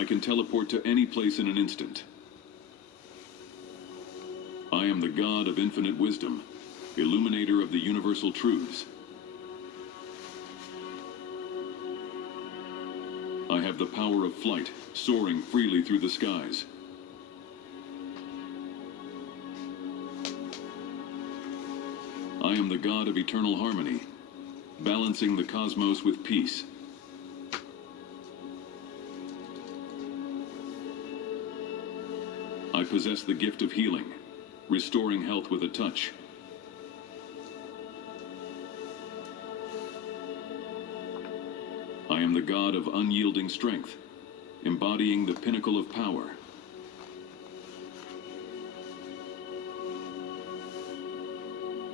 I can teleport to any place in an instant. I am the God of infinite wisdom, illuminator of the universal truths. I have the power of flight, soaring freely through the skies. I am the God of eternal harmony, balancing the cosmos with peace. I possess the gift of healing, restoring health with a touch. I am the God of unyielding strength, embodying the pinnacle of power.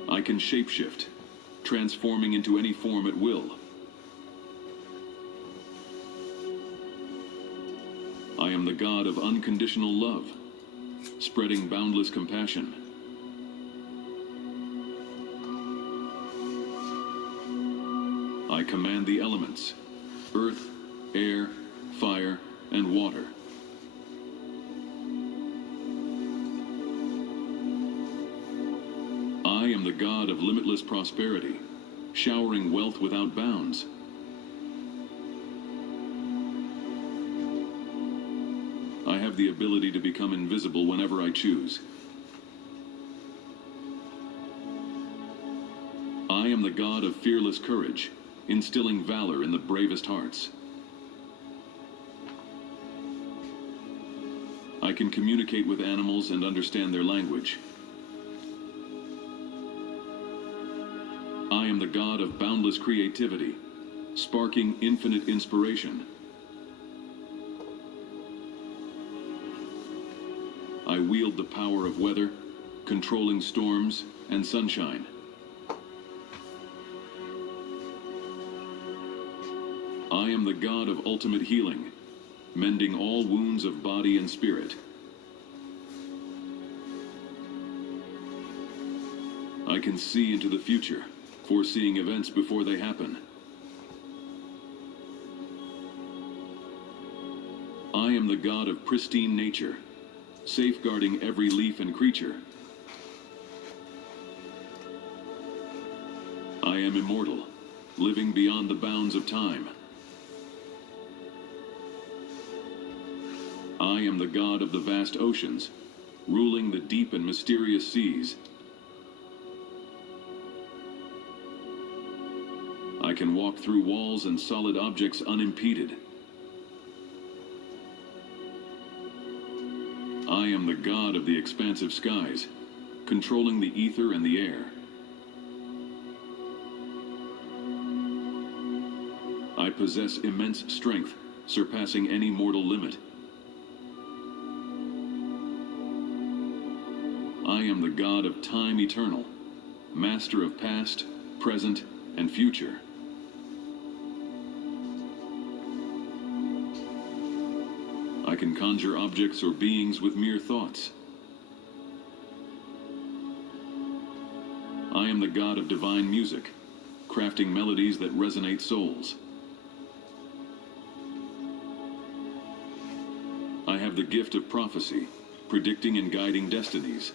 I can shapeshift, transforming into any form at will. I am the God of unconditional love, spreading boundless compassion. I command the elements, earth, air, fire, and water. I am the God of limitless prosperity, showering wealth without bounds. I have the ability to become invisible whenever I choose. I am the God of fearless courage, instilling valor in the bravest hearts. I can communicate with animals and understand their language. I am the God of boundless creativity, sparking infinite inspiration. I wield the power of weather, controlling storms and sunshine. I am the God of ultimate healing, mending all wounds of body and spirit. I can see into the future, foreseeing events before they happen. I am the God of pristine nature, safeguarding every leaf and creature. I am immortal, living beyond the bounds of time. I am the God of the vast oceans, ruling the deep and mysterious seas. I can walk through walls and solid objects unimpeded. I am the God of the expansive skies, controlling the ether and the air. I possess immense strength, surpassing any mortal limit. I am the God of time eternal, master of past, present, and future. I can conjure objects or beings with mere thoughts. I am the God of divine music, crafting melodies that resonate souls. I have the gift of prophecy, predicting and guiding destinies.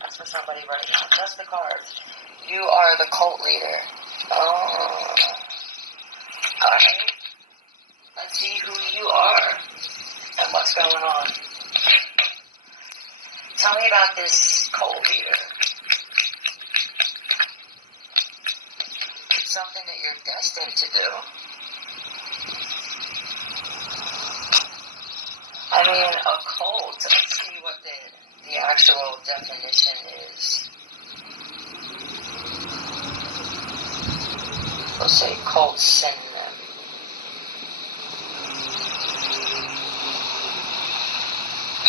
That's for somebody right now. Just the cards. You are the cult leader. Oh. Alright. Let's see who you are and what's going on. Tell me about this cult leader. It's something that you're destined to do. I mean, a cult. Let's see what the actual definition is. Let's say cult synonym.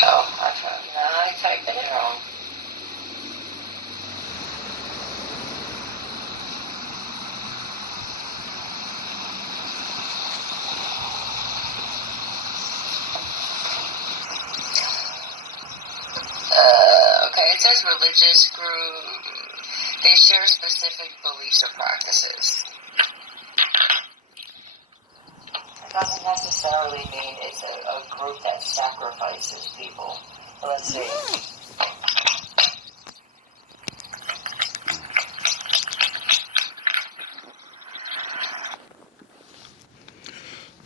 Oh, I typed it wrong. says religious group. They share specific beliefs or practices. It doesn't necessarily mean it's a group that sacrifices people. Let's see.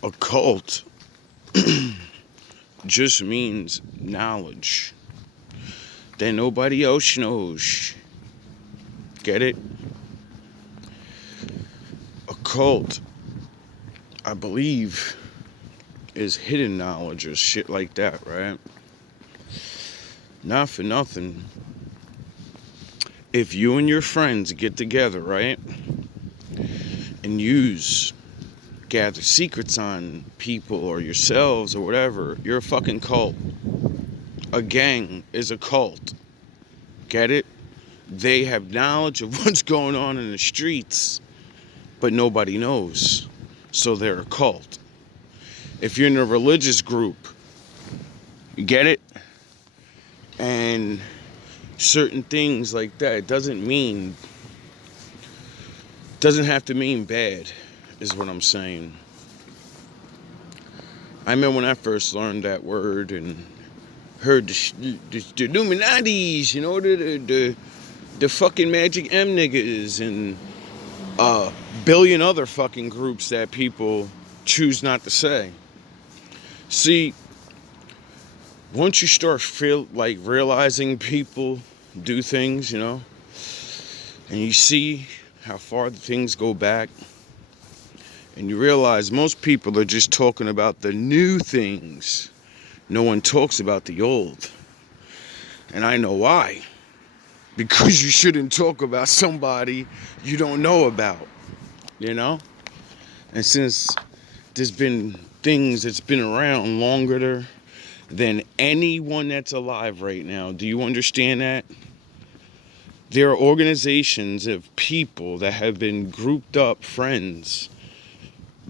A cult just means knowledge that nobody else knows. Get it? A cult, I believe, is hidden knowledge or shit like that, right? Not for nothing. If you and your friends get together, right, and gather secrets on people or yourselves or whatever, you're a fucking cult. A gang is a cult. Get it? They have knowledge of what's going on in the streets, but nobody knows. So they're a cult. If you're in a religious group, you get it? And certain things like that doesn't have to mean bad, is what I'm saying. I remember when I first learned that word and heard the Illuminati's, you know, the fucking Magic M niggas and a billion other fucking groups that people choose not to say. See, once you start realizing people do things, you know, and you see how far the things go back, and you realize most people are just talking about the new things. No one talks about the old. And I know why. Because you shouldn't talk about somebody you don't know about, you know? And since there's been things that's been around longer than anyone that's alive right now, do you understand that? There are organizations of people that have been grouped up, friends,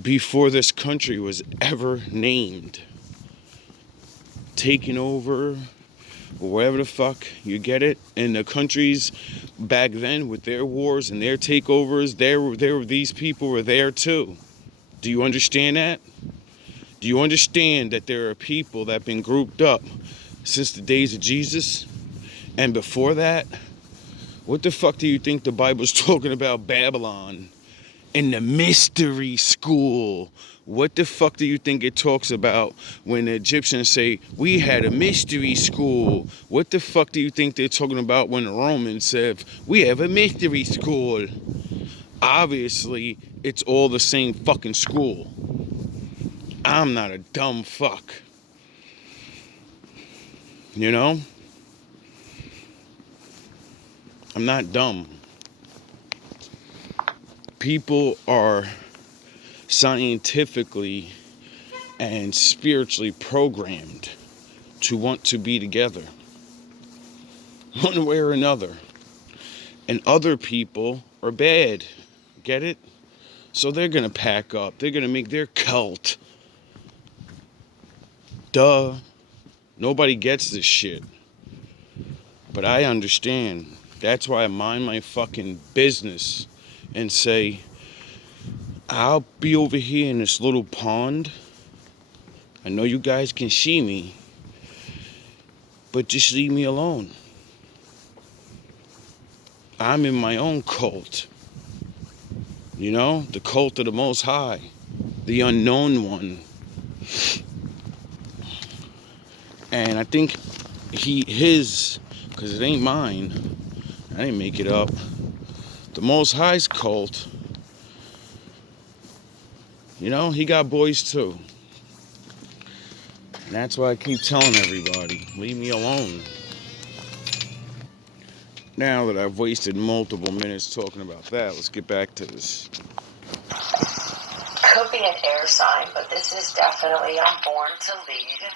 before this country was ever named. Taking over, or whatever the fuck, you get it? And the countries back then with their wars and their takeovers, these people were there too. Do you understand that? Do you understand that there are people that have been grouped up since the days of Jesus? And before that, what the fuck do you think the Bible's talking about Babylon and the mystery school? What the fuck do you think it talks about when the Egyptians say, we had a mystery school? What the fuck do you think they're talking about when the Romans said, we have a mystery school? Obviously, it's all the same fucking school. I'm not a dumb fuck. You know? I'm not dumb. People are scientifically and spiritually programmed to want to be together, one way or another. And other people are bad. Get it? So they're going to pack up. They're going to make their cult. Duh. Nobody gets this shit. But I understand. That's why I mind my fucking business and say, I'll be over here in this little pond. I know you guys can see me, but just leave me alone. I'm in my own cult. You know, the cult of the Most High, the unknown one. And I think because it ain't mine, I didn't make it up. The Most High's cult, you know, he got boys too. And that's why I keep telling everybody, leave me alone. Now that I've wasted multiple minutes talking about that, let's get back to this. Could be an air sign, but this is definitely I'm born to lead.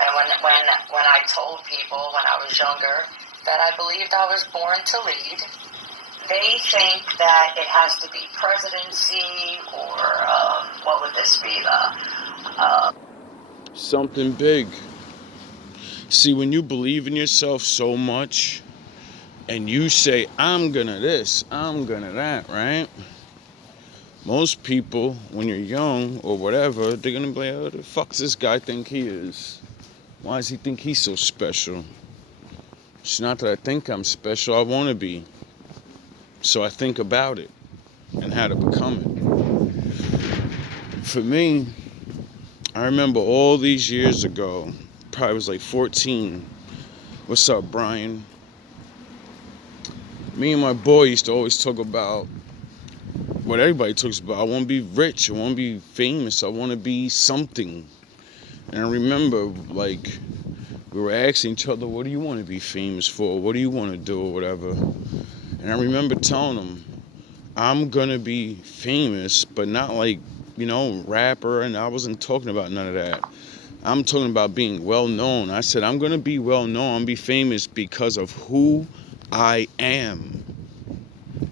And when I told people when I was younger that I believed I was born to lead, they think that it has to be presidency or what would this be? Something big. See, when you believe in yourself so much and you say, I'm gonna this, I'm gonna that, right? Most people, when you're young or whatever, they're gonna be like, oh, the fuck's this guy think he is? Why does he think he's so special? It's not that I think I'm special, I wanna be. So I think about it and how to become it. For me, I remember all these years ago, probably was like 14. What's up, Brian? Me and my boy used to always talk about what everybody talks about. I want to be rich. I want to be famous. I want to be something. And I remember, like, we were asking each other, what do you want to be famous for? What do you want to do or whatever? And I remember telling him, I'm going to be famous, but not like, rapper. And I wasn't talking about none of that. I'm talking about being well known. I said, I'm going to be well known. I'm going to be famous because of who I am.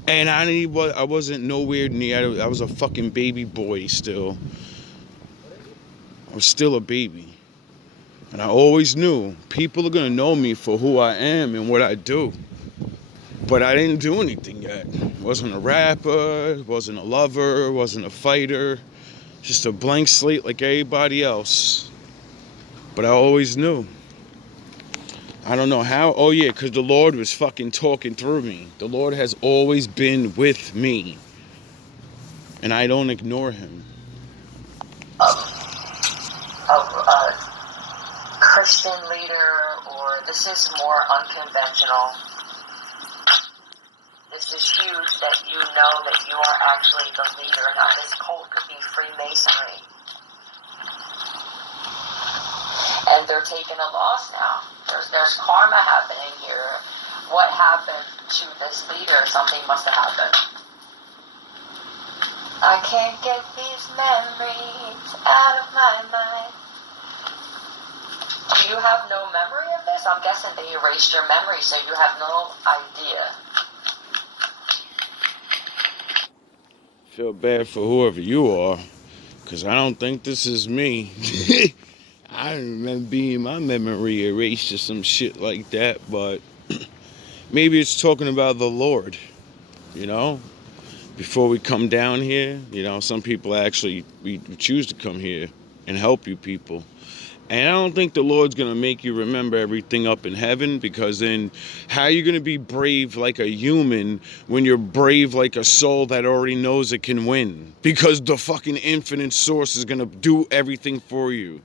And I wasn't nowhere near. I was a fucking baby boy still. I was still a baby. And I always knew people are going to know me for who I am and what I do. But I didn't do anything yet. Wasn't a rapper, wasn't a lover, wasn't a fighter. Just a blank slate like everybody else. But I always knew. I don't know how. Oh, yeah, because the Lord was fucking talking through me. The Lord has always been with me. And I don't ignore him. A Christian leader, or this is more unconventional. This is huge that you know that you are actually the leader. Now, this cult could be Freemasonry. And they're taking a loss now. There's karma happening here. What happened to this leader? Something must have happened. I can't get these memories out of my mind. Do you have no memory of this? I'm guessing they erased your memory, so you have no idea. Feel bad for whoever you are, because I don't think this is me. I remember being my memory erased or some shit like that, but maybe it's talking about the Lord, Before we come down here, some people actually, we choose to come here and help you people. And I don't think the Lord's going to make you remember everything up in heaven, because then how are you going to be brave like a human when you're brave like a soul that already knows it can win? Because the fucking infinite source is going to do everything for you.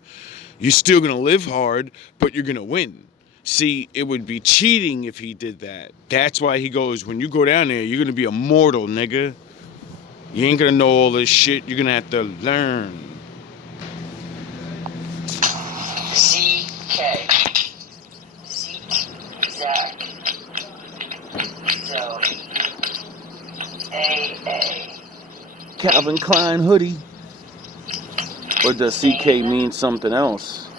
You're still going to live hard, but you're going to win. See, it would be cheating if he did that. That's why he goes, when you go down there, you're going to be immortal, nigga. You ain't going to know all this shit. You're going to have to learn. ZK. Zeke. Zach. Zoe. AA. Calvin Klein hoodie. Or does CK mean something else?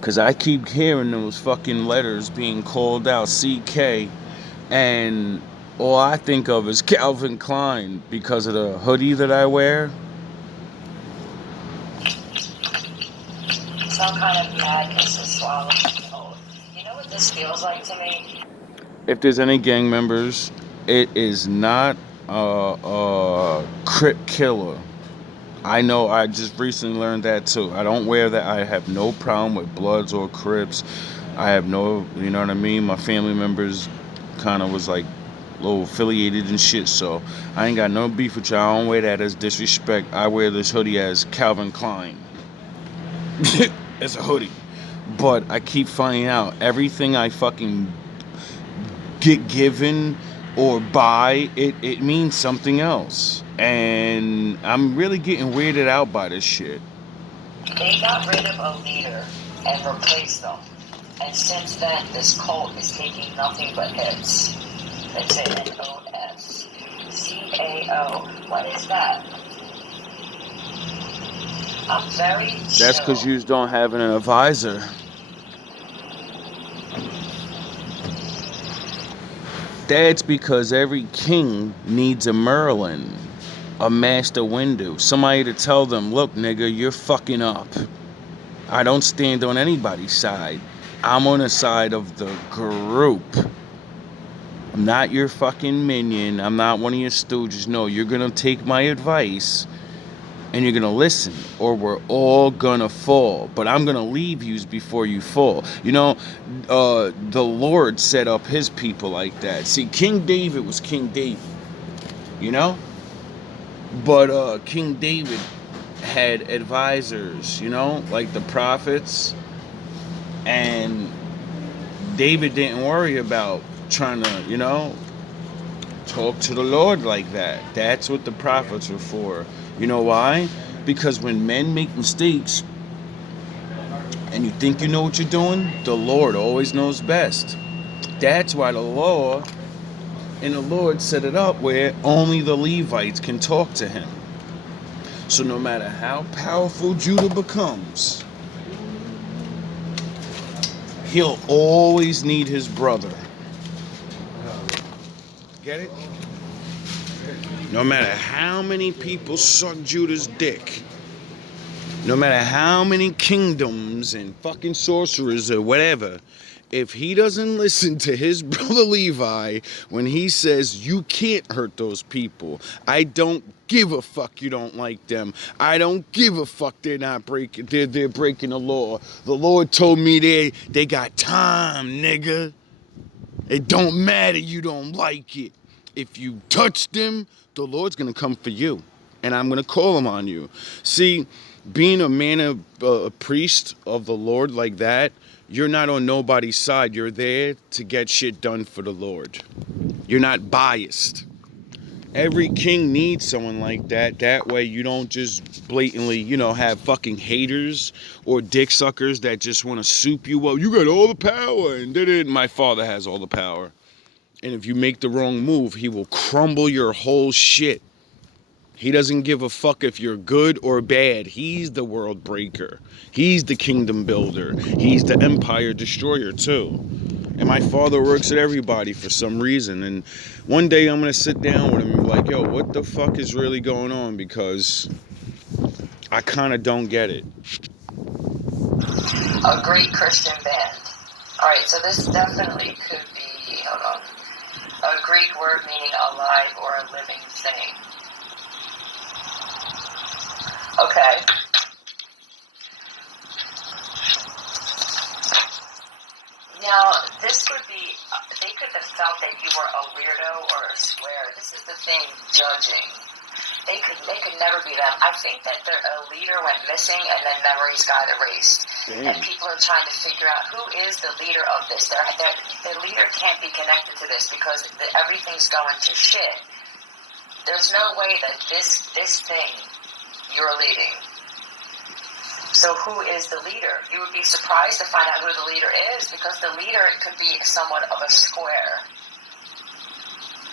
Because I keep hearing those fucking letters being called out CK, and all I think of is Calvin Klein because of the hoodie that I wear. Some kind of madness is swallowing me whole. You know what this feels like to me? If there's any gang members, it is not a Crip killer. I know, I just recently learned that too. I don't wear that. I have no problem with Bloods or Crips. I have no, you know what I mean? My family members kind of was like a little affiliated and shit, so I ain't got no beef with y'all. I don't wear that as disrespect. I wear this hoodie as Calvin Klein. It's a hoodie. But I keep finding out everything I fucking get given or buy, it means something else. And I'm really getting weirded out by this shit. They got rid of a leader and replaced them. And since then, this cult is taking nothing but hits. It's N-O-S. C-A-O. What is that? I'm very chill. That's because you don't have an advisor. That's because every king needs a Merlin, a master window, somebody to tell them, look, nigga, you're fucking up. I don't stand on anybody's side. I'm on the side of the group. I'm not your fucking minion. I'm not one of your stooges. No, you're gonna take my advice and you're gonna listen, or we're all gonna fall. But I'm gonna leave you before you fall. You know, the Lord set up his people like that. See, King David was King David, you know? But King David had advisors, you know, like the prophets, and David didn't worry about trying to, you know, talk to the Lord like that. That's what the prophets were for. You know why? Because when men make mistakes and you think you know what you're doing, the Lord always knows best. That's why the law and the Lord set it up where only the Levites can talk to him. So no matter how powerful Judah becomes, he'll always need his brother. Get it? No matter how many people suck Judah's dick, no matter how many kingdoms and fucking sorcerers or whatever, if he doesn't listen to his brother Levi when he says you can't hurt those people, I don't give a fuck you don't like them. I don't give a fuck they're breaking the law. The Lord told me they got time, nigga. It don't matter you don't like it. If you touch them, the Lord's gonna come for you, and I'm gonna call him on you. See, being a man of a priest of the Lord like that, you're not on nobody's side. You're there to get shit done for the Lord. You're not biased. Every king needs someone like that. That way you don't just blatantly, you know, have fucking haters or dick suckers that just want to soup you up. You got all the power, and my father has all the power. And if you make the wrong move, he will crumble your whole shit. He doesn't give a fuck if you're good or bad. He's the world breaker. He's the kingdom builder. He's the empire destroyer too. And my father works at everybody for some reason. And one day I'm going to sit down with him and be like, yo, what the fuck is really going on? Because I kind of don't get it. A great Christian band. Alright, so this definitely could be, hold on, a Greek word meaning alive or a living thing. Okay. Now, this would be, they could have felt that you were a weirdo or a square. This is the thing, judging. They could never be them. I think that a leader went missing and then memories got erased. Damn. And people are trying to figure out who is the leader of this. The leader can't be connected to this because everything's going to shit. There's no way that this thing you're leading. So who is the leader? You would be surprised to find out who the leader is because the leader could be somewhat of a square.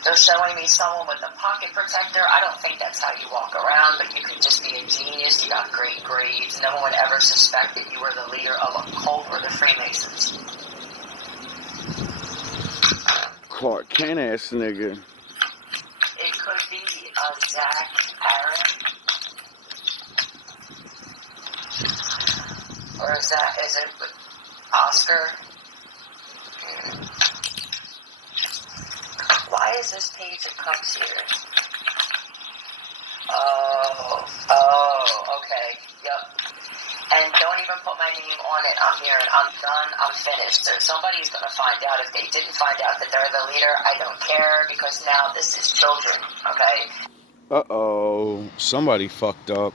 They're showing me someone with a pocket protector. I don't think that's how you walk around, but you could just be a genius. You got great grades. No one would ever suspect that you were the leader of a cult or the Freemasons. Clark Kent ass nigga. It could be Zach Aaron. Or is it Oscar? Why is this page that comes here? Oh, okay, yep. And don't even put my name on it. I'm here, I'm done, I'm finished. So somebody's going to find out. If they didn't find out that they're the leader, I don't care, because now this is children, okay? Uh-oh, somebody fucked up.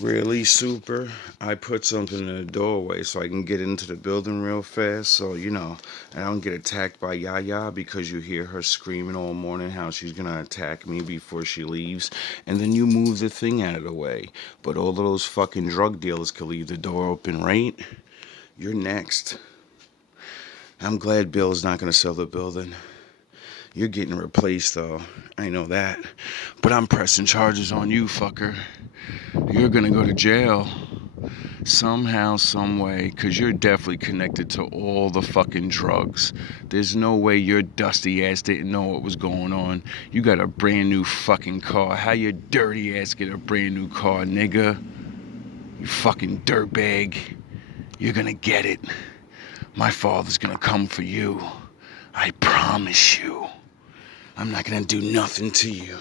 Really, Super? I put something in the doorway so I can get into the building real fast, so, you know, I don't get attacked by Yaya because you hear her screaming all morning how she's gonna attack me before she leaves, and then you move the thing out of the way. But all of those fucking drug dealers could leave the door open, right? You're next. I'm glad Bill's not gonna sell the building. You're getting replaced, though. I know that. But I'm pressing charges on you, fucker. You're gonna go to jail. Somehow, some way, because you're definitely connected to all the fucking drugs. There's no way your dusty ass didn't know what was going on. You got a brand new fucking car. How your dirty ass get a brand new car, nigga? You fucking dirtbag. You're gonna get it. My father's gonna come for you. I promise you. I'm not gonna do nothing to you.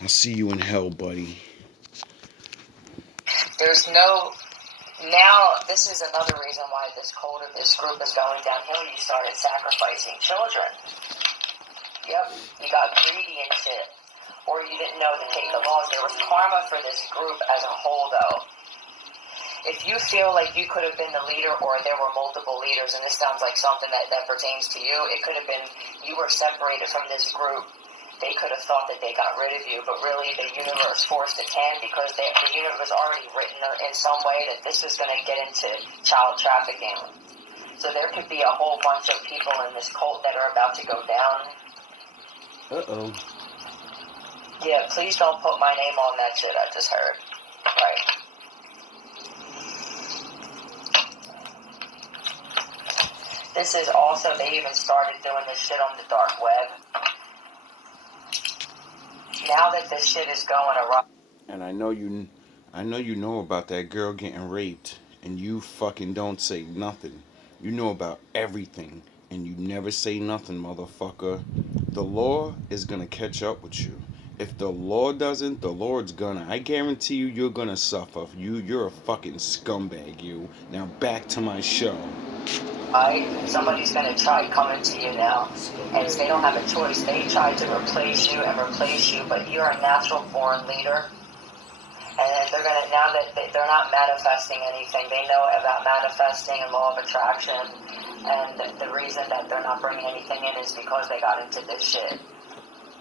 I'll see you in hell, buddy. There's no... Now, this is another reason why this cult of this group is going downhill. You started sacrificing children. Yep, you got greedy and shit. Or you didn't know to take the laws. There was karma for this group as a whole, though. If you feel like you could have been the leader, or there were multiple leaders, and this sounds like something that pertains to you, it could have been you were separated from this group. They could have thought that they got rid of you, but really the universe forced its hand because the universe was already written in some way that this was going to get into child trafficking. So there could be a whole bunch of people in this cult that are about to go down. Uh-oh. Yeah, please don't put my name on that shit I just heard. Right. This is also, they even started doing this shit on the dark web. Now that this shit is going around. And I know you know about that girl getting raped, and you fucking don't say nothing. You know about everything, and you never say nothing, motherfucker. The law is gonna catch up with you. If the law doesn't, the Lord's gonna. I guarantee you, you're gonna suffer. You're a fucking scumbag, you. Now back to my show. Somebody's going to try coming to you now, and they don't have a choice. They tried to replace you, but you're a natural born leader, and they're going to, now that they're not manifesting anything, they know about manifesting and law of attraction, and the reason that they're not bringing anything in is because they got into this shit.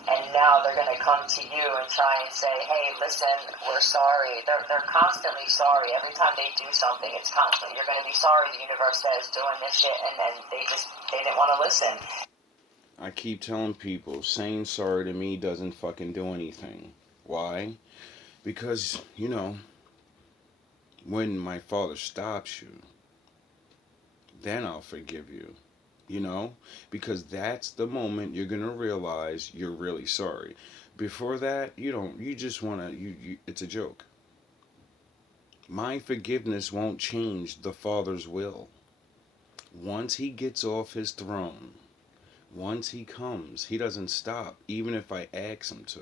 And now they're going to come to you and try and say, hey, listen, we're sorry. They're constantly sorry. Every time they do something, it's constant. You're going to be sorry, the universe says, doing this shit, and they didn't want to listen. I keep telling people, saying sorry to me doesn't fucking do anything. Why? Because, when my father stops you, then I'll forgive you. Because that's the moment you're gonna realize you're really sorry. Before that, you just wanna, it's a joke. My forgiveness won't change the Father's will. Once he gets off his throne, once he comes, he doesn't stop, even if I ask him to.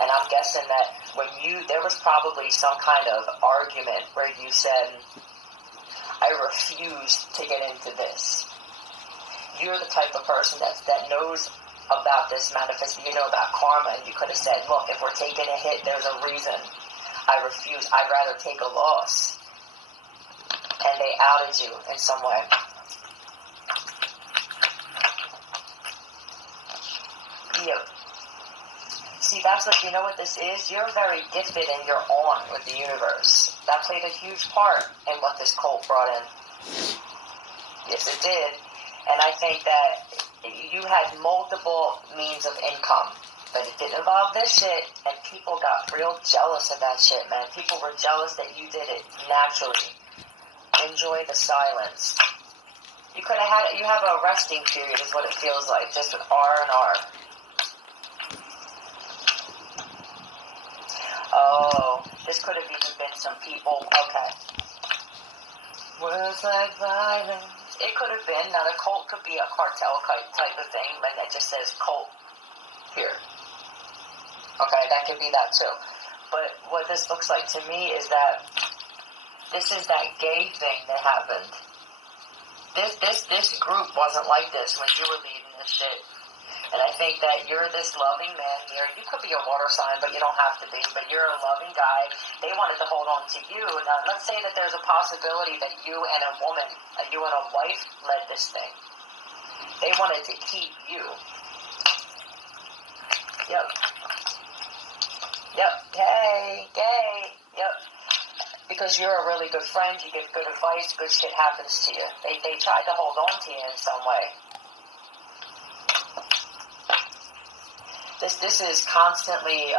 And I'm guessing that there was probably some kind of argument where you said, I refuse to get into this. You're the type of person that knows about this manifestation. You know about karma, and you could have said, look, if we're taking a hit, there's a reason. I refuse. I'd rather take a loss. And they outed you in some way. Yep. See, that's what, you know what this is? You're very gifted and you're on with the universe. That played a huge part in what this cult brought in. Yes, it did. And I think that you had multiple means of income, but it didn't involve this shit, and people got real jealous of that shit, man. People were jealous that you did it naturally. Enjoy the silence. You could have you have a resting period is what it feels like, just with R&R. Oh, this could have even been some people. Okay. Words like violence. It could have been. Now, the cult could be a cartel type of thing, but it just says cult here. Okay, that could be that too. But what this looks like to me is that this is that gay thing that happened. This group wasn't like this when you were leading this shit. And I think that you're this loving man here. You could be a water sign, but you don't have to be. But you're a loving guy. They wanted to hold on to you. Now, let's say that there's a possibility that you and a woman, you and a wife led this thing. They wanted to keep you. Yep. Yep. Hey, gay. Yep. Because you're a really good friend. You give good advice. Good shit happens to you. They tried to hold on to you in some way. This is constantly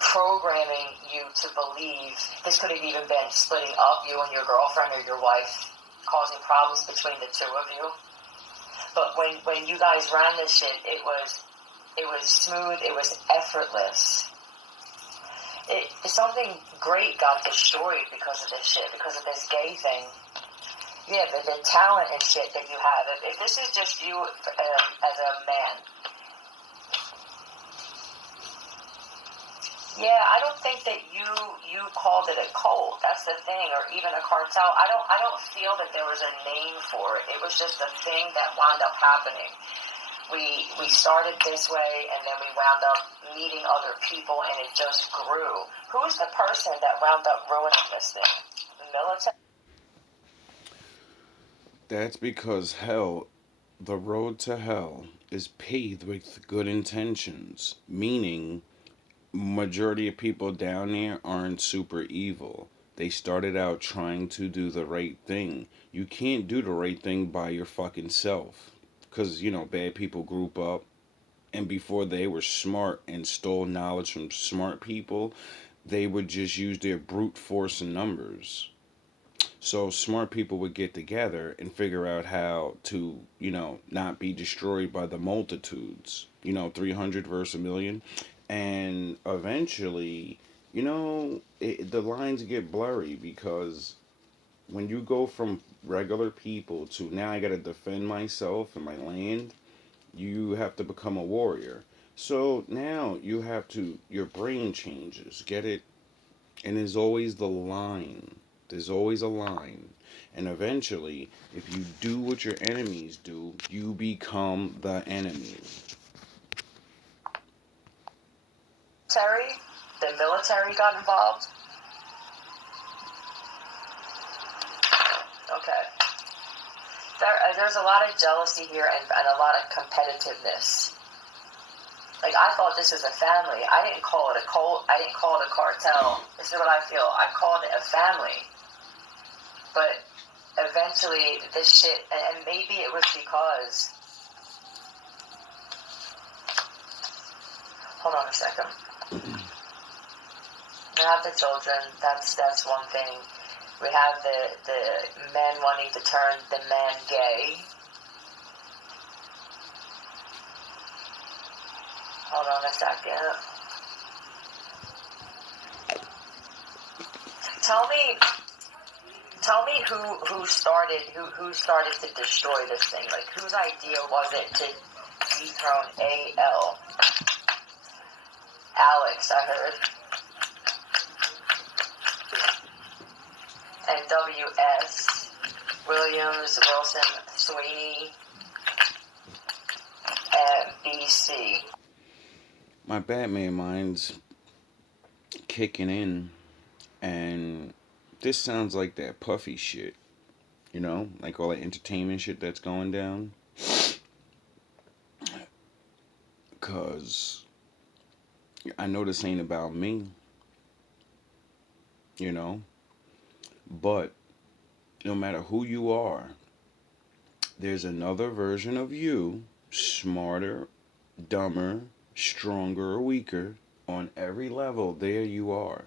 programming you to believe. This could have even been splitting up you and your girlfriend or your wife, causing problems between the two of you. But when you guys ran this shit, it It was smooth. It was effortless. Something great got destroyed because of this shit, because of this gay thing. Yeah, the talent and shit that you have. If this is just you as a man, yeah, I don't think that you called it a cult. That's the thing, or even a cartel. I don't feel that there was a name for it. It was just a thing that wound up happening. We started this way, and then we wound up meeting other people, and it just grew. Who's the person that wound up ruining this thing? The military? That's because hell, the road to hell is paved with good intentions, meaning majority of people down there aren't super evil. They started out trying to do the right thing. You can't do the right thing by your fucking self. Because, bad people group up. And before they were smart and stole knowledge from smart people, they would just use their brute force and numbers. So smart people would get together and figure out how to, not be destroyed by the multitudes. 300 versus a million. And eventually, the lines get blurry because when you go from regular people to now I got to defend myself and my land, you have to become a warrior. So now your brain changes. Get it? And there's always the line. There's always a line. And eventually, if you do what your enemies do, you become the enemy. The military got involved? Okay. There's a lot of jealousy here and a lot of competitiveness. Like, I thought this was a family. I didn't call it a cult. I didn't call it a cartel. This is what I feel. I called it a family. But eventually, this shit, and maybe it was because... Hold on a second. We have the children. That's one thing. We have the men wanting to turn the man gay. Hold on a second. Tell me who started to destroy this thing? Like, whose idea was it to dethrone AL? Alex, I heard. And WS, Williams, Wilson, Sweeney, and BC. My Batman mind's kicking in, and this sounds like that puffy shit, like all that entertainment shit that's going down. Because I know this ain't about me, but no matter who you are, there's another version of you, smarter, dumber, stronger, or weaker, on every level. There you are.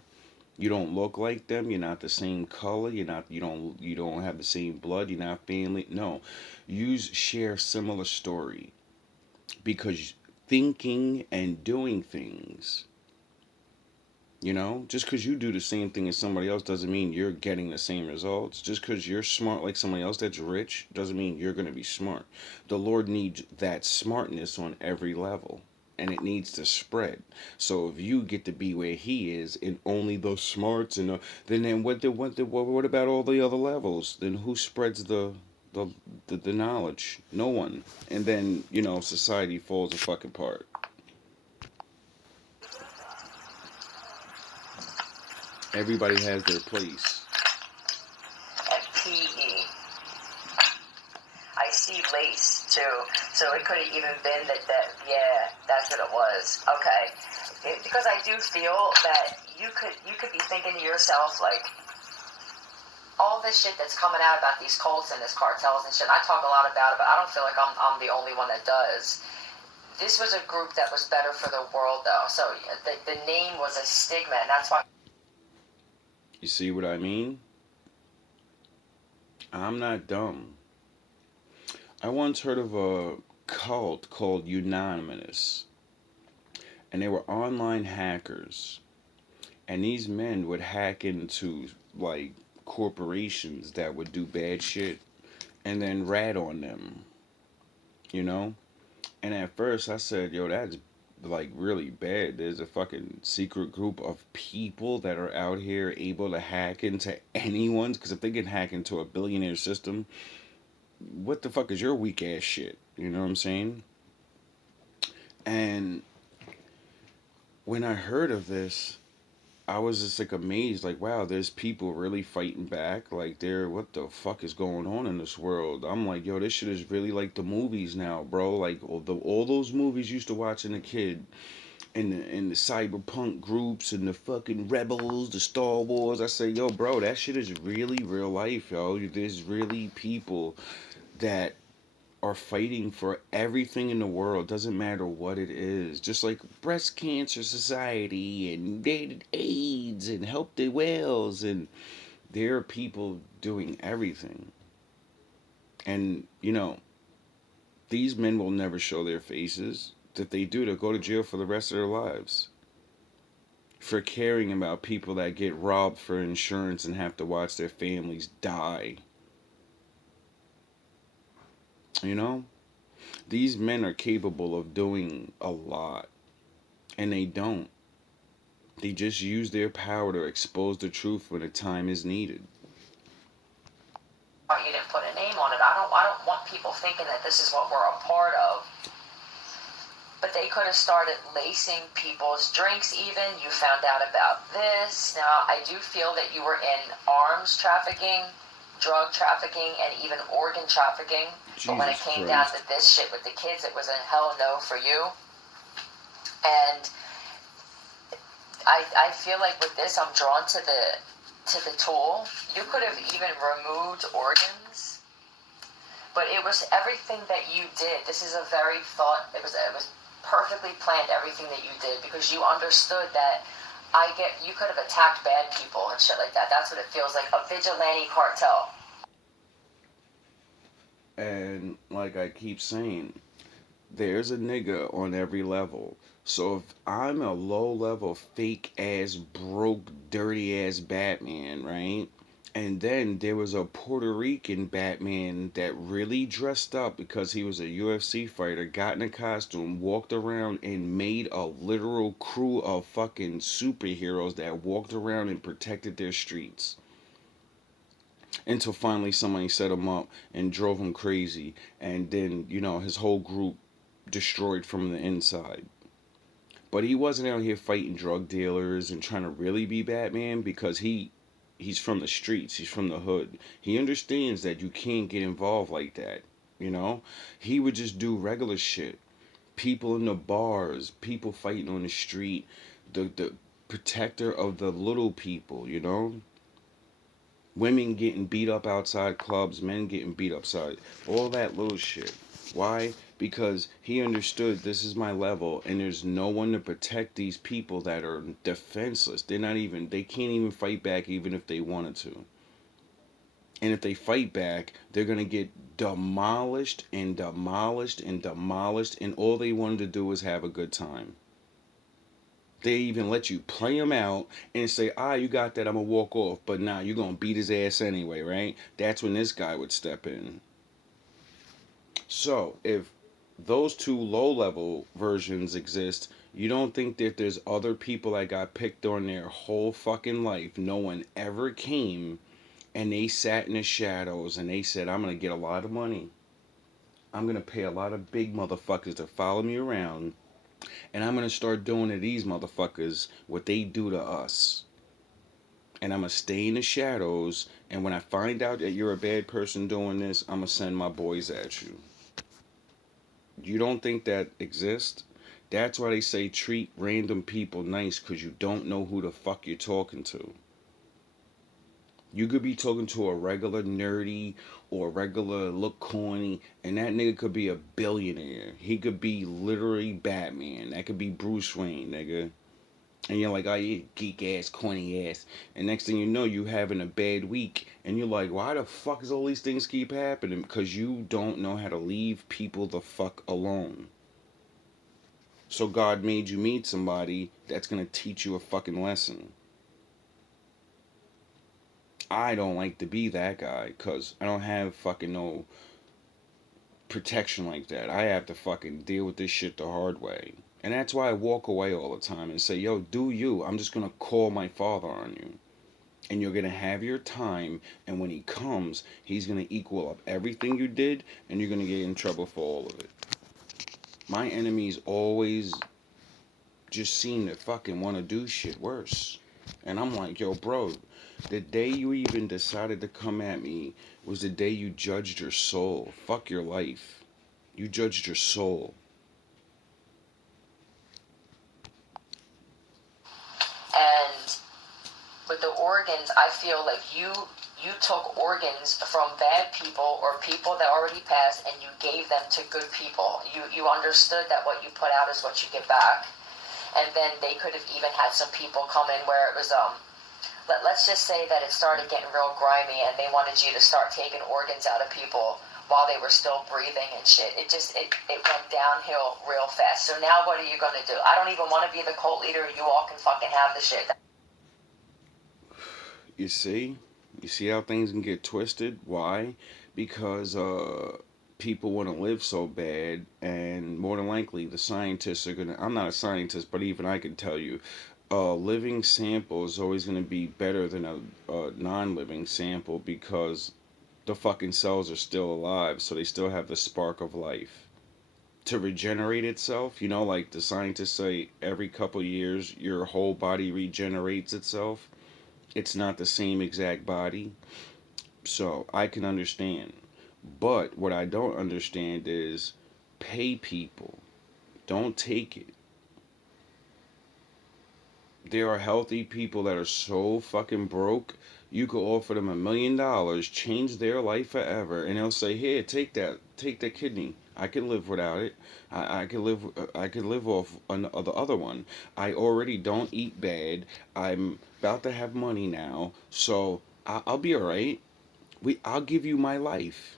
You don't look like them. You're not the same color. You don't have the same blood. You're not family. No, you share similar story because thinking and doing things. Just because you do the same thing as somebody else doesn't mean you're getting the same results. Just because you're smart like somebody else that's rich doesn't mean you're going to be smart. The Lord needs that smartness on every level, and it needs to spread. So if you get to be where He is in only those smarts, and then what about all the other levels? Then who spreads the knowledge? No one. And then society falls a fucking apart. Everybody has their place. And PE. I see lace too, so it could have even been that yeah, that's what it was. Okay, because I do feel that you could be thinking to yourself, like, all this shit that's coming out about these cults and this cartels and shit. I talk a lot about it, but I don't feel like I'm the only one that does. This was a group that was better for the world, though. So the name was a stigma, and that's why. You see what I mean? I'm not dumb. I once heard of a cult called Unanimous. and they were online hackers. And these men would hack into like corporations that would do bad shit and then rat on them, you know? And at first I said, yo, that's like really bad. There's a fucking secret group of people that are out here able to hack into anyone's. Because if they can hack into a billionaire system, what the fuck is your weak ass shit? You know what I'm saying? And when I heard of this, I was just like amazed, like, wow, there's people really fighting back. Like, what the fuck is going on in this world? I'm like, yo, this shit is really like the movies now, bro. Like, all those movies you used to watch as a kid, and the cyberpunk groups, and the fucking rebels, the Star Wars. I say, yo, bro, that shit is really real life, yo. There's really people that are fighting for everything in the world, doesn't matter what it is. Just like breast cancer society and AIDS and help the whales, and there are people doing everything. And these men will never show their faces. If they do, they'll go to jail for the rest of their lives for caring about people that get robbed for insurance and have to watch their families die. You know, these men are capable of doing a lot, and they don't. They just use their power to expose the truth when the time is needed. You didn't put a name on it. I don't want people thinking that this is what we're a part of. But they could have started lacing people's drinks even. You found out about this. Now, I do feel that you were in arms trafficking, drug trafficking, and even organ trafficking. But when it came down to this shit with the kids, it was a hell no for you. And I feel like with this, I'm drawn to the tool. You could have even removed organs, but it was everything that you did. This is a very thought. It was perfectly planned, everything that you did, because you understood that you could have attacked bad people and shit like that. That's what it feels like, a vigilante cartel. And like I keep saying, there's a nigga on every level. So if I'm a low level, fake ass, broke, dirty ass Batman, right? And then there was a Puerto Rican Batman that really dressed up because he was a UFC fighter, got in a costume, walked around, and made a literal crew of fucking superheroes that walked around and protected their streets. Until finally somebody set him up and drove him crazy. And then, his whole group destroyed from the inside. But he wasn't out here fighting drug dealers and trying to really be Batman because he's from the streets, he's from the hood. He understands that you can't get involved like that, you know? He would just do regular shit. People in the bars, people fighting on the street, the protector of the little people, Women getting beat up outside clubs, men getting beat outside, all that little shit. Why? Because he understood this is my level and there's no one to protect these people that are defenseless. They can't even fight back even if they wanted to. And if they fight back, they're going to get demolished and demolished and demolished, and all they wanted to do was have a good time. They even let you play him out and say, you got that, I'm going to walk off. But nah, you're going to beat his ass anyway, right? That's when this guy would step in. So, if those two low-level versions exist, you don't think that there's other people that got picked on their whole fucking life, no one ever came, and they sat in the shadows and they said, I'm going to get a lot of money. I'm going to pay a lot of big motherfuckers to follow me around, and I'm going to start doing to these motherfuckers what they do to us. And I'm going to stay in the shadows, and when I find out that you're a bad person doing this, I'm going to send my boys at you. You don't think that exists? That's why they say treat random people nice, because you don't know who the fuck you're talking to. You could be talking to a regular nerdy or regular look corny, and that nigga could be a billionaire. He could be literally Batman. That could be Bruce Wayne, nigga. And you're like, you geek ass, corny ass. And next thing you know, you having a bad week. And you're like, why the fuck does all these things keep happening? Because you don't know how to leave people the fuck alone. So God made you meet somebody that's gonna teach you a fucking lesson. I don't like to be that guy, because I don't have fucking no protection like that. I have to fucking deal with this shit the hard way. And that's why I walk away all the time and say, yo, do you. I'm just gonna call my father on you. And you're gonna have your time, and when he comes, he's gonna equal up everything you did, and you're gonna get in trouble for all of it. My enemies always just seem to fucking wanna do shit worse. And I'm like, yo, bro, the day you even decided to come at me was the day you judged your soul. Fuck your life. You judged your soul. And with the organs, I feel like you took organs from bad people or people that already passed, and you gave them to good people. You understood that what you put out is what you get back. And then they could have even had some people come in where it was let's just say that it started getting real grimy, and they wanted you to start taking organs out of people while they were still breathing and shit. It went downhill real fast. So now what are you going to do? I don't even want to be the cult leader. You all can fucking have the shit. You see? You see how things can get twisted? Why? Because people want to live so bad, and more than likely the scientists are gonna. I'm not a scientist, but even I can tell you, a living sample is always gonna be better than a non-living sample, because the fucking cells are still alive, so they still have the spark of life to regenerate itself. You know, like the scientists say, every couple years your whole body regenerates itself. It's not the same exact body, so I can understand. But what I don't understand is, pay people. Don't take it. There are healthy people that are so fucking broke, you could offer them $1 million, change their life forever, and they'll say, "Here, take that kidney. I can live without it. I could live off the other one. I already don't eat bad. I'm about to have money now, so I'll be all right. I'll give you my life.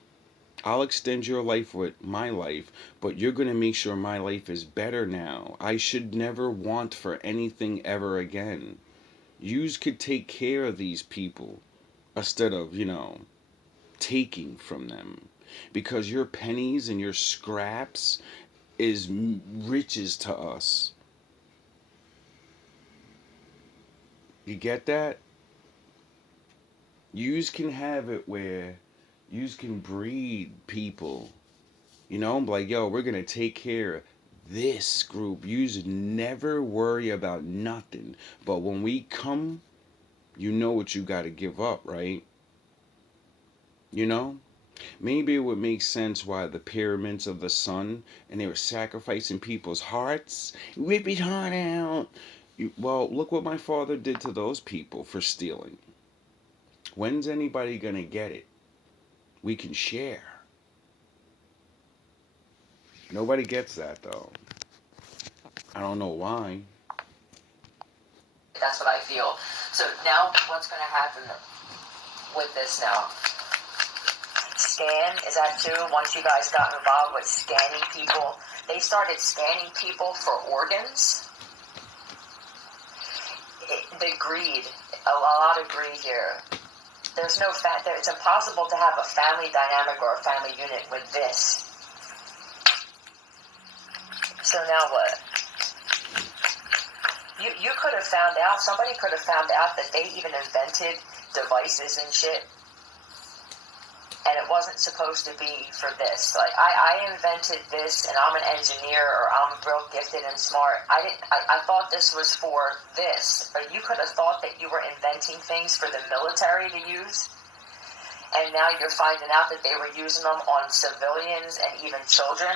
I'll extend your life with my life, but you're going to make sure my life is better now. I should never want for anything ever again. Yous could take care of these people instead of, taking from them. Because your pennies and your scraps is riches to us. You get that? Yous can have it where yous can breed people. Like, yo, we're gonna take care of this group. You never worry about nothing. But when we come, you know what you gotta give up, right? You know? Maybe it would make sense why the pyramids of the sun, and they were sacrificing people's hearts. Rip his heart out. Well, look what my father did to those people for stealing. When's anybody gonna get it? We can share. Nobody gets that, though. I don't know why. That's what I feel. So now what's going to happen with this now? Scan, is that too? Once you guys got involved with scanning people, they started scanning people for organs. The greed, a lot of greed here. There's no it's impossible to have a family dynamic or a family unit with this. So now what? You could have found out, somebody could have found out that they even invented devices and shit, and it wasn't supposed to be for this. Like, I invented this, and I'm an engineer, or I'm real gifted and smart. I thought this was for this. But you could have thought that you were inventing things for the military to use, and now you're finding out that they were using them on civilians and even children.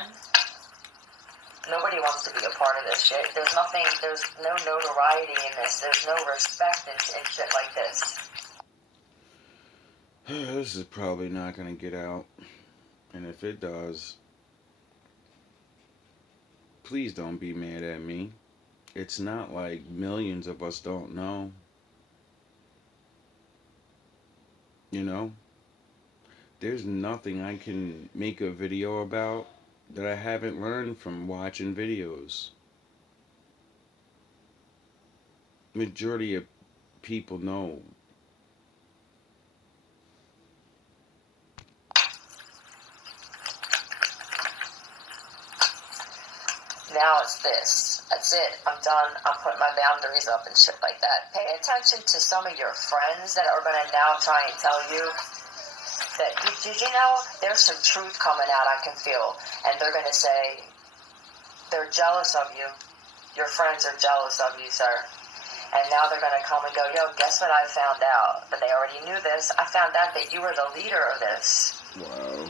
Nobody wants to be a part of this shit. There's no notoriety in this. There's no respect in shit like this. This is probably not going to get out. And if it does, please don't be mad at me. It's not like millions of us don't know. There's nothing I can make a video about that I haven't learned from watching videos. majority of people know. Now it's this. That's it. I'm done. I'm putting my boundaries up and shit like that. Pay attention to some of your friends that are going to now try and tell you that, did you know, there's some truth coming out I can feel. And they're going to say, they're jealous of you. Your friends are jealous of you, sir. And now they're going to come and go, yo, guess what I found out? But they already knew this. I found out that you were the leader of this. Wow.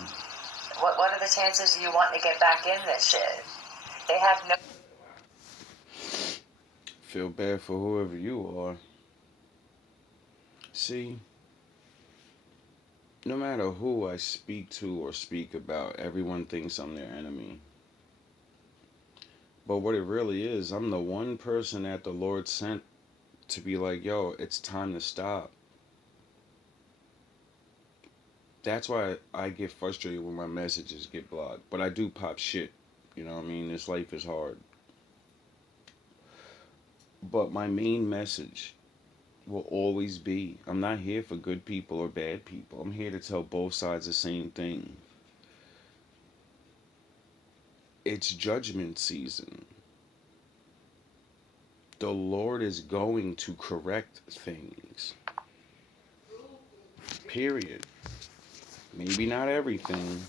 What are the chances of you wanting to get back in this shit? They have no... Feel bad for whoever you are. See, no matter who I speak to or speak about, everyone thinks I'm their enemy. But what it really is, I'm the one person that the Lord sent to be like, yo, it's time to stop. That's why I get frustrated when my messages get blocked. But I do pop shit. You know what I mean? This life is hard. But my main message will always be, I'm not here for good people or bad people. I'm here to tell both sides the same thing. It's judgment season. The Lord is going to correct things. Period. Maybe not everything,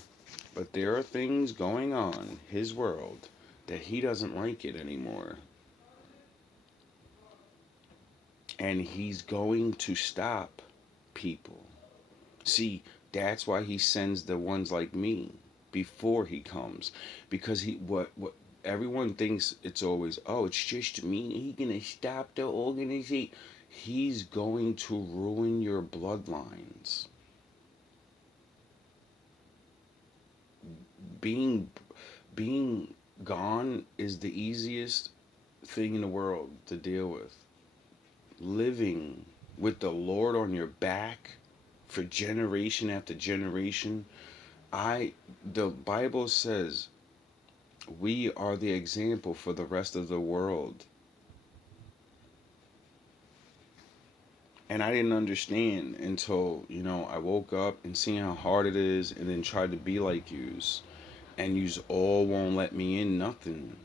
but there are things going on in His world that He doesn't like it anymore. And He's going to stop people. See, that's why He sends the ones like me before He comes. Because what everyone thinks it's always, oh, it's just me. He's gonna stop the organization. He's going to ruin your bloodlines. Being gone is the easiest thing in the world to deal with. Living with the Lord on your back for generation after generation. The Bible says we are the example for the rest of the world. And I didn't understand until, I woke up and seen how hard it is and then tried to be like yous. And yous all won't let me in nothing.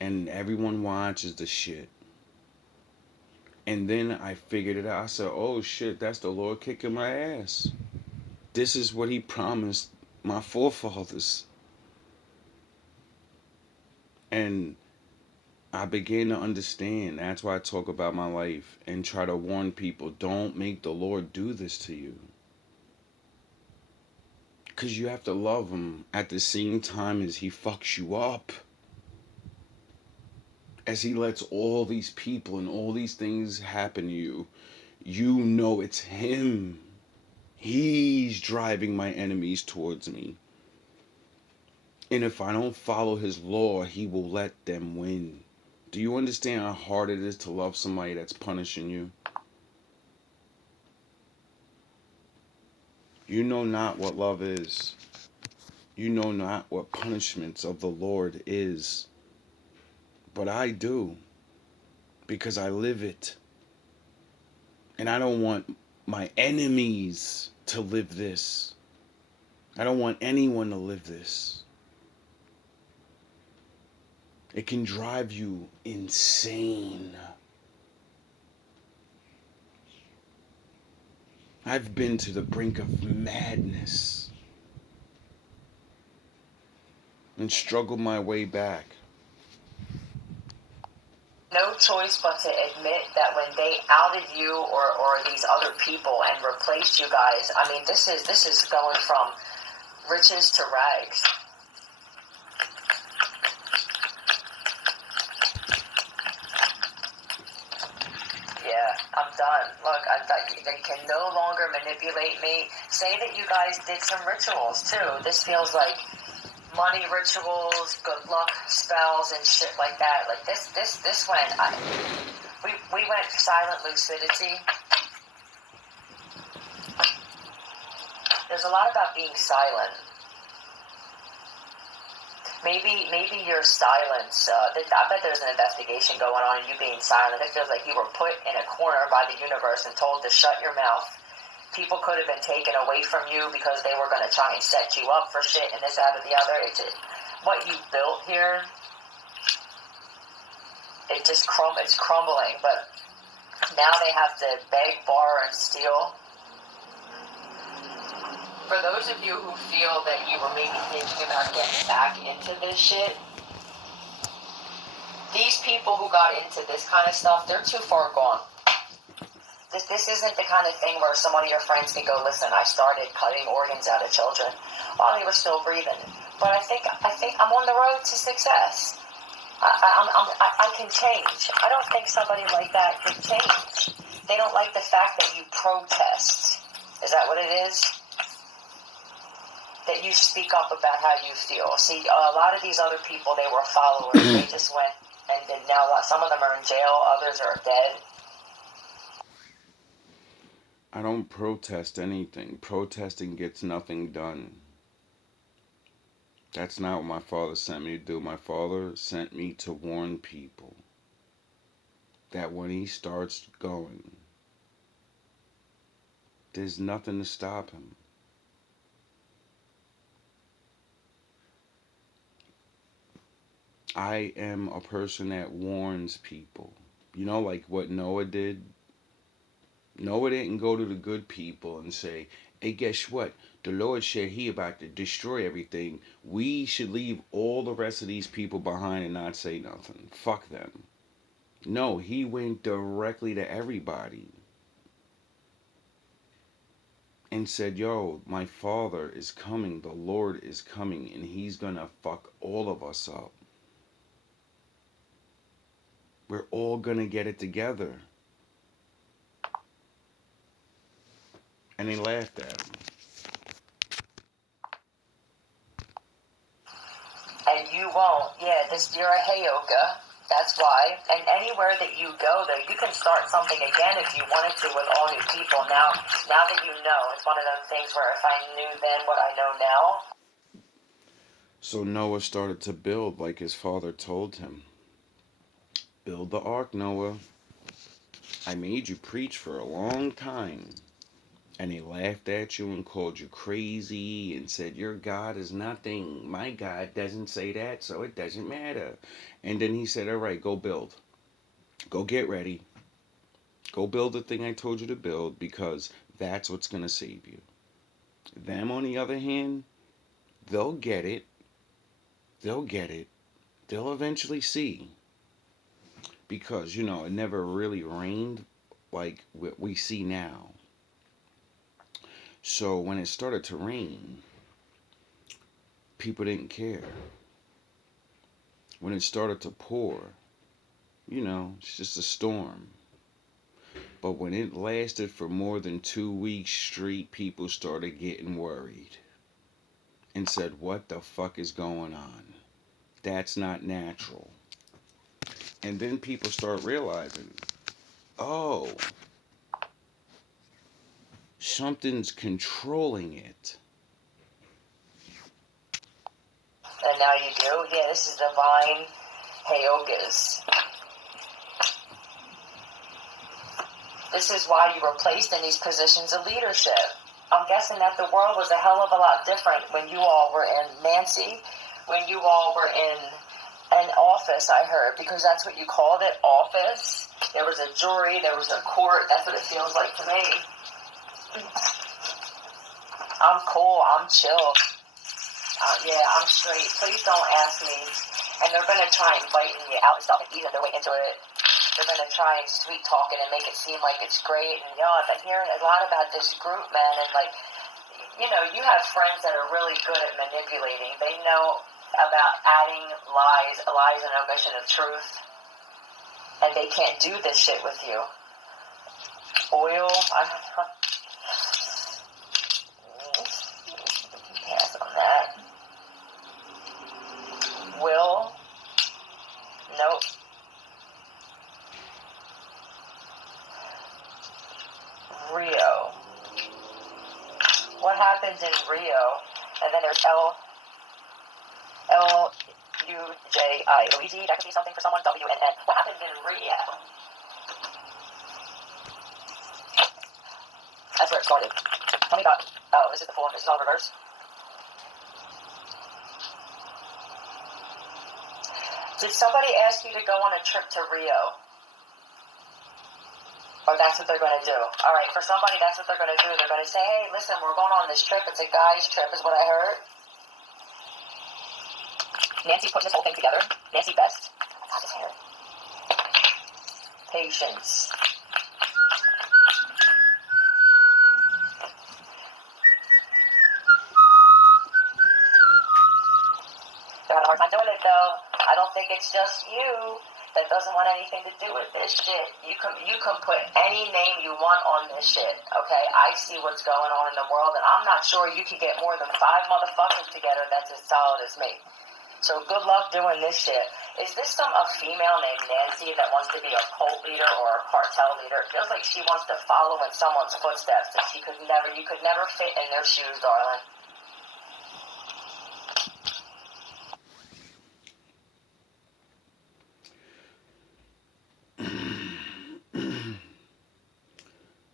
And everyone watches the shit. And then I figured it out. I said, oh shit, that's the Lord kicking my ass. This is what He promised my forefathers. And I began to understand. That's why I talk about my life and try to warn people, don't make the Lord do this to you. Because you have to love Him at the same time as He fucks you up. As He lets all these people and all these things happen to you, you know it's Him. He's driving my enemies towards me. And if I don't follow His law, He will let them win. Do you understand how hard it is to love somebody that's punishing you? You know not what love is. You know not what punishments of the Lord is. But I do. Because I live it. And I don't want my enemies to live this. I don't want anyone to live this. It can drive you insane. I've been to the brink of madness and struggled my way back. No choice but to admit that when they outed you or these other people and replaced you guys, I mean, this is going from riches to rags. Yeah, I'm done. Look, they can no longer manipulate me. Say that you guys did some rituals too. This feels like money rituals, good luck spells, and shit like that. Like this went. We went silent lucidity. There's a lot about being silent. Maybe your silence. I bet there's an investigation going on, and you being silent. It feels like you were put in a corner by the universe and told to shut your mouth. People could have been taken away from you because they were going to try and set you up for shit and this, that, or the other. What you built here, it's crumbling. But now they have to beg, borrow, and steal. For those of you who feel that you were maybe thinking about getting back into this shit, these people who got into this kind of stuff, they're too far gone. This isn't the kind of thing where some of your friends can go, listen, I started cutting organs out of children while they were still breathing. But I think I'm on the road to success. I can change. I don't think somebody like that can change. They don't like the fact that you protest. Is that what it is? That you speak up about how you feel. See, a lot of these other people, they were followers. They just went, and now some of them are in jail, others are dead. I don't protest anything. Protesting gets nothing done. That's not what my father sent me to do. My father sent me to warn people that when he starts going, there's nothing to stop him. I am a person that warns people. You know, like what Noah did? Noah didn't go to the good people and say, hey, guess what? The Lord said he about to destroy everything. We should leave all the rest of these people behind and not say nothing. Fuck them. No, he went directly to everybody and said, yo, my father is coming. The Lord is coming and he's gonna fuck all of us up. We're all gonna get it together. And they laughed at him. And you won't. Yeah, you're a Heyoka. That's why. And anywhere that you go, though, you can start something again if you wanted to with all new people. Now that you know, it's one of those things where if I knew then what I know now. So Noah started to build like his father told him. Build the ark, Noah. I made you preach for a long time. And he laughed at you and called you crazy and said, your God is nothing. My God doesn't say that, so it doesn't matter. And then he said, all right, go build. Go get ready. Go build the thing I told you to build because that's what's going to save you. Them, on the other hand, they'll get it. They'll get it. They'll eventually see. Because, you know, it never really rained like what we see now. So when it started to rain, people didn't care. When it started to pour, you know, it's just a storm. But when it lasted for more than 2 weeks straight, people started getting worried and said, what the fuck is going on? That's not natural. And then people start realizing, oh, something's controlling it. And now you do? Yeah, this is divine Heyokas. This is why you were placed in these positions of leadership. I'm guessing that the world was a hell of a lot different when you all were in Nancy, when you all were in an office, I heard, because that's what you called it, office. There was a jury, there was a court. That's what it feels like to me. I'm cool, I'm chill. Yeah, I'm straight. Please don't ask me. And they're going to try and fighten you out and stuff and easing their way into it. They're going to try and sweet talk it and make it seem like it's great. And, you know, I've been hearing a lot about this group, man. And, like, you know, you have friends that are really good at manipulating. They know about adding lies and omission of truth. And they can't do this shit with you. Oil, I don't know. Pass on that. Will, nope. Rio. What happens in Rio? And then there's UJI. Luigi, that could be something for someone. WNN. What happened in Rio? That's where it started. Tell me about. Oh, this is the full. This is all reverse. Did somebody ask you to go on a trip to Rio? Or that's what they're going to do? All right, for somebody, that's what they're going to do. They're going to say, hey, listen, we're going on this trip. It's a guy's trip, is what I heard. Nancy's putting this whole thing together. Nancy Best. Oh my God, this hair. Patience. They're having a hard time doing it, though. I don't think it's just you that doesn't want anything to do with this shit. You can put any name you want on this shit, okay? I see what's going on in the world, and I'm not sure you can get more than 5 motherfuckers together that's as solid as me. So good luck doing this shit. Is this a female named Nancy that wants to be a cult leader or a cartel leader? It feels like she wants to follow in someone's footsteps, and you could never fit in their shoes, darling.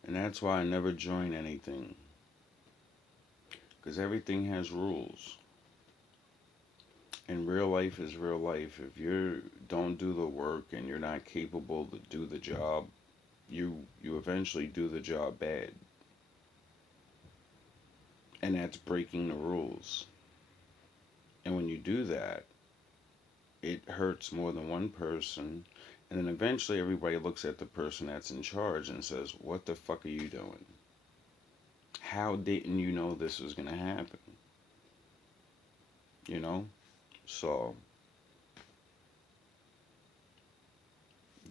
And that's why I never join anything. Because everything has rules. And real life is real life. If you don't do the work and you're not capable to do the job, you eventually do the job bad. And that's breaking the rules. And when you do that, it hurts more than one person. And then eventually everybody looks at the person that's in charge and says, what the fuck are you doing? How didn't you know this was going to happen? You know? So,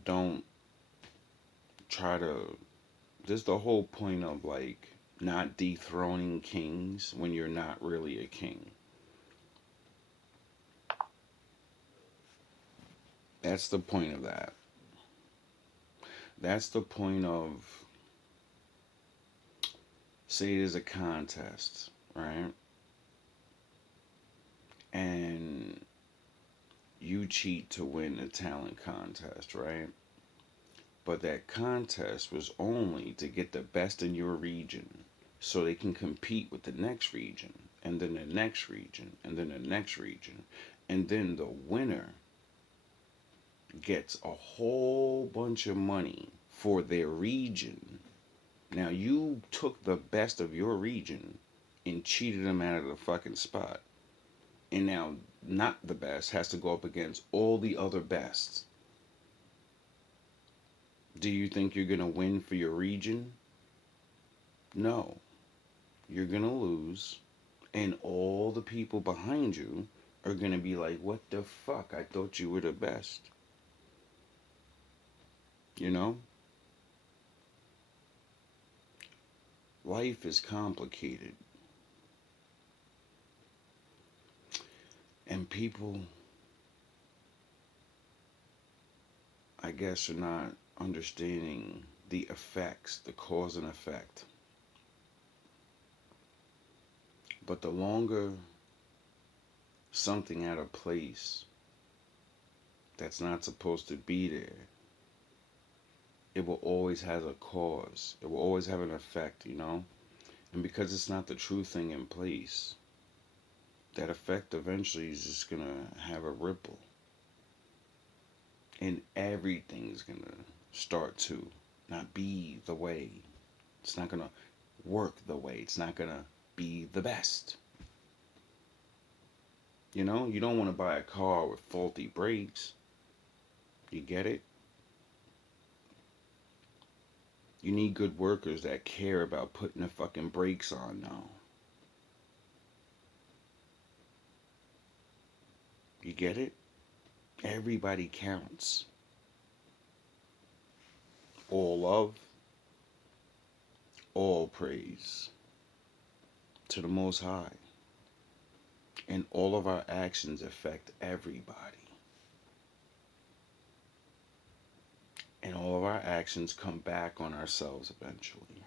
don't try to. This is the whole point of like not dethroning kings when you're not really a king. That's the point of that. That's the point of, say there's a contest, right? And you cheat to win the talent contest, right? But that contest was only to get the best in your region so they can compete with the next region, and then the next region, and then the next region. And then the winner gets a whole bunch of money for their region. Now you took the best of your region and cheated them out of the fucking spot. And now not the best has to go up against all the other bests. Do you think you're going to win for your region? No. You're going to lose. And all the people behind you are going to be like, what the fuck? I thought you were the best. You know? Life is complicated. And people, I guess, are not understanding the effects, the cause and effect. But the longer something out of place that's not supposed to be there, it will always have a cause. It will always have an effect, you know? And because it's not the true thing in place, that effect eventually is just going to have a ripple. And everything's going to start to not be the way. It's not going to work the way. It's not going to be the best. You know, you don't want to buy a car with faulty brakes. You get it? You need good workers that care about putting the fucking brakes on now. You get it? Everybody counts. All love, all praise to the Most High. And all of our actions affect everybody. And all of our actions come back on ourselves eventually.